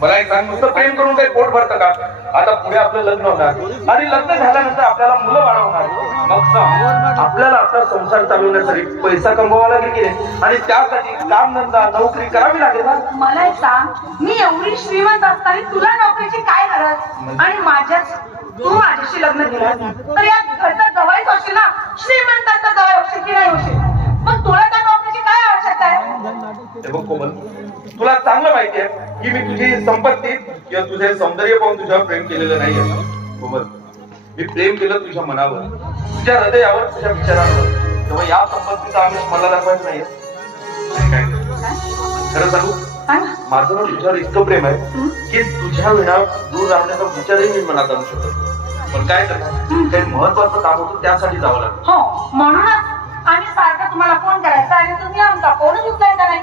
मला एक सांग, नुसतं प्रेम करून काही पोट भरतं का? आता पुढे आपलं लग्न होणार आणि लग्न झाल्यानंतर आपल्याला मुलं वाढवणार. मग सांग, आपल्याला आपला संसार चालवण्यासाठी पैसा कमवावा लागेल की नाही? आणि त्यासाठी काम धंदा नोकरी करावी लागेल ना. मला एक सांग, मी एवढी श्रीमंत असताना तुला नोकरीची काय गरज? आणि तू माझ्याशी लग्न केलं तर या घरचा जवाईच होशील ना, श्रीमंतांचा जवाई होशील की नाही होशील? मग तुला त्या नोकरीची काय आवश्यकता आहे? हे बघ कोमल, तुला चांगलं माहिती आहे की मी तुझी संपत्ती किंवा तुझे सौंदर्य पाहून तुझ्यावर प्रेम केलेलं नाहीये. कोमल, मी प्रेम केलं तुझ्या मनावर, तुझ्या हृदयावर, तुझ्या विचारांवर. तेव्हा या संपत्तीचा आम्ही मला दाखवायचं नाहीये. काय खरं सांगू, माझं ना तुझ्यावर इतकं प्रेम आहे की तुझ्या विना दूर राहण्याचा विचारही मी मनात आणू शकतो. पण काय करणार, काही महत्वाचं काम होतं त्यासाठी जावं लागतं. हो, म्हणूनच आम्ही सारखं तुम्हाला फोन करायचा आणि तुम्ही आमचा फोनच उचलायचा नाही.